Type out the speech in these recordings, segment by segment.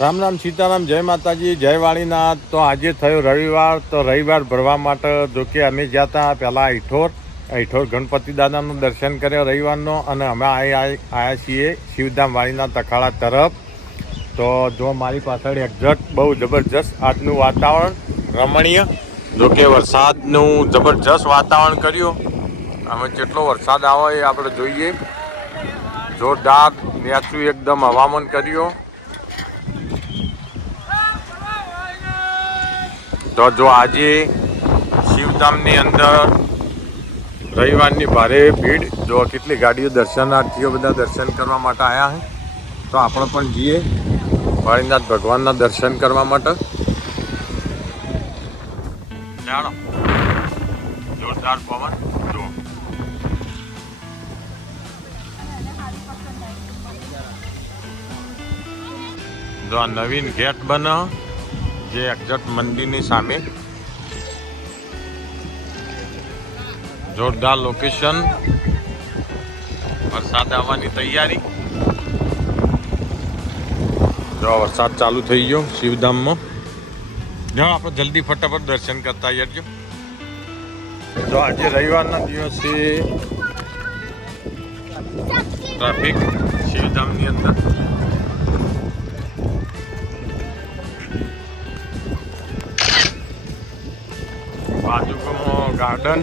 રામ રામ સીતારામ, જય માતાજી, જય વાળીનાથ. તો આજે થયો રવિવાર, તો રવિવાર ભરવા માટે જોકે અમે ગયા હતા પહેલાં ઈઠોર ગણપતિ દાદાનું દર્શન કર્યો રવિવારનો, અને અમે આવ્યા છીએ શિવધામ વાળીનાથ અખાડા તરફ. તો જો મારી પાછળ એક્ઝેક્ટ બહુ જબરજસ્ત આજનું વાતાવરણ રમણીય, જોકે વરસાદનું જબરજસ્ત વાતાવરણ કર્યું. અમે જેટલો વરસાદ આવે એ આપણે જોઈએ. જોરદાર નેચું એકદમ હવામાન કર્યું. તો જો આજે શિવધામની અંદર રવિવારની ભારે ભીડ, જો કેટલી ગાડીઓ દર્શનાર્થીઓ બધા દર્શન કરવા માટે આવ્યા છે. તો આપણે પણ જઈએ વાળીનાથ ભગવાનના દર્શન કરવા માટે. જાણો જોરદાર પવન જો આ નવીન ગેટ બને જે એક્ઝેક્ટ મંદિરની સામે, જોરદાર લોકેશન, વરસાદ આવવાની તૈયારી. જો વરસાદ ચાલુ થઈ ગયો શિવધામમાં. જાઓ આપણે જલ્દી ફટાફટ દર્શન કરતા આવજો. તો આજે રવિવારના દિવસે ટ્રાફિક શિવધામની અંદર. બાજુમાં ગાર્ડન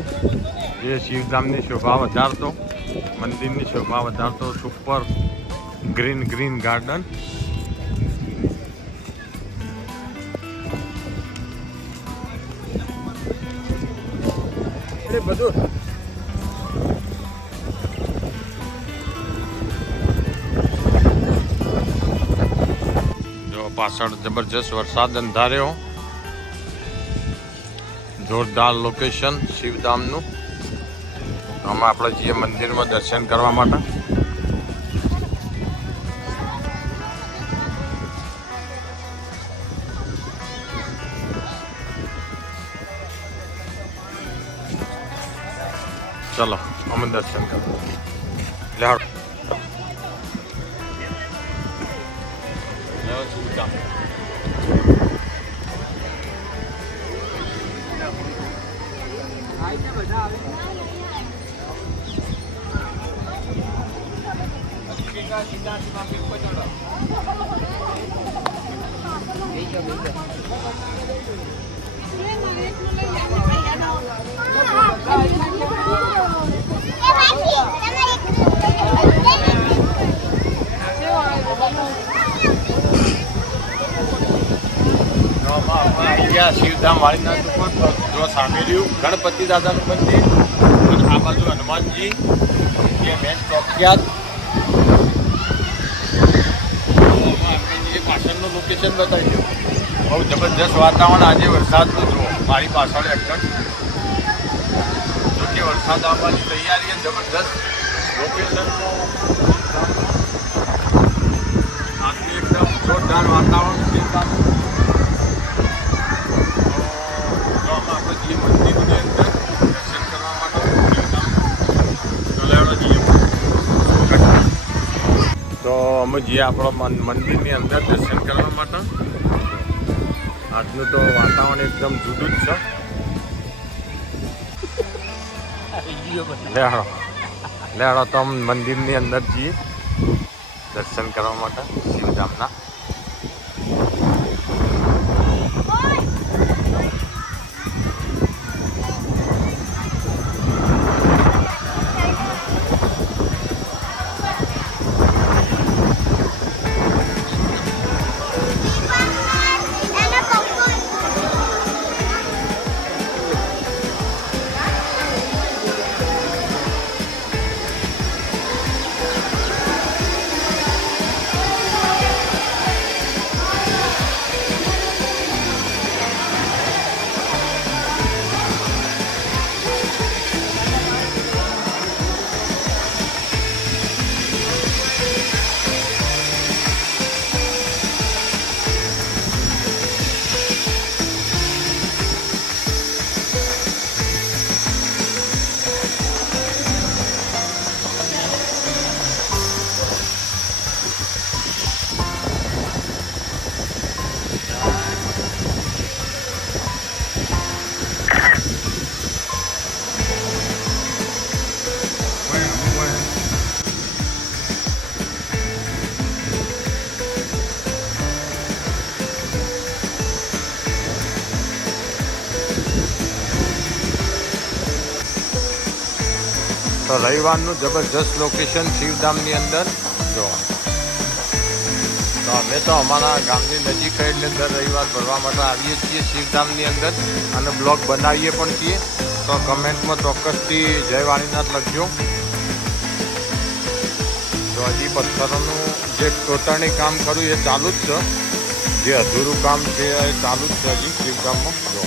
જે શિવધામની શોભા વધારતો, મંદિરની શોભા વધારતો, સુપર ગ્રીન ગાર્ડન. બધું જો પાછળ જબરજસ્ત વરસાદ અંધાર્યો. જોરદાર લોકેશન શિવધામનું. આમાં આપણે જઈએ મંદિરમાં દર્શન કરવા માટે. ચલો અમે દર્શન કરવા. શિવધામ શિવધામ વાળીનાથ ઉપર જો સામે રહ્યું ગણપતિ દાદાનું મંદિર, અને આ બાજુ હનુમાનજી જે મેન પ્રખ્યાત. પાછળનું લોકેશન બતાવી દઉં. બહુ જબરજસ્ત વાતાવરણ આજે વરસાદનું જુઓ મારી પાછળ એકદમ. જોકે વરસાદ આવવાની તૈયારી જબરજસ્ત લોકેશનનું. આજનું એકદમ જોરદાર વાતાવરણ શિવધામ. મંદિરની અંદર દર્શન કરવા માટે તો અમે જઈએ આપણા મંદિરની અંદર દર્શન કરવા માટે. આજનું તો વાતાવરણ એકદમ જુદું જ છે. લેહાડો તો અમે મંદિરની અંદર જઈએ દર્શન કરવા માટે શિવધામના. તો રવિવારનું જબરજસ્ત લોકેશન શિવધામની અંદર જો. તો અમે તો અમારા ગામની નજીક એટલે દર રવિવાર ભરવા માટે આવીએ છીએ શિવધામની અંદર અને બ્લોગ બનાવીએ પણ છીએ. તો કમેન્ટમાં ચોક્કસથી જય વાણીનાથ લખજો. તો હજી પથ્થરોનું જે કોતરણી કામ કર્યું એ ચાલુ જ છે. જે અધૂરું કામ છે એ ચાલુ જ છે હજી શિવધામમાં જો.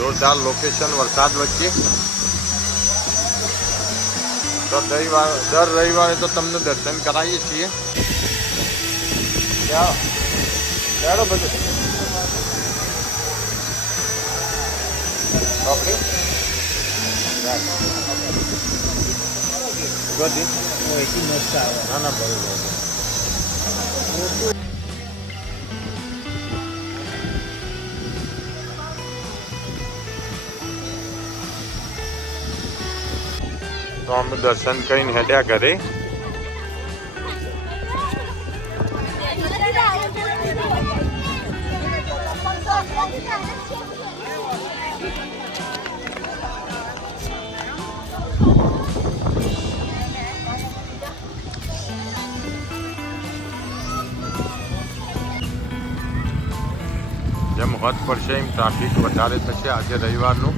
જોરદાર લોકેશન વરસાદ વચ્ચે. તો દર રવિવારે તો તમને દર્શન કરાવીએ છીએ. ના ના બરોબર. તો અમે દર્શન કરીને હેડ્યા ઘરે. જેમ હદ પડશે એમ ટ્રાફિક વધારે થશે આજે રવિવારનું.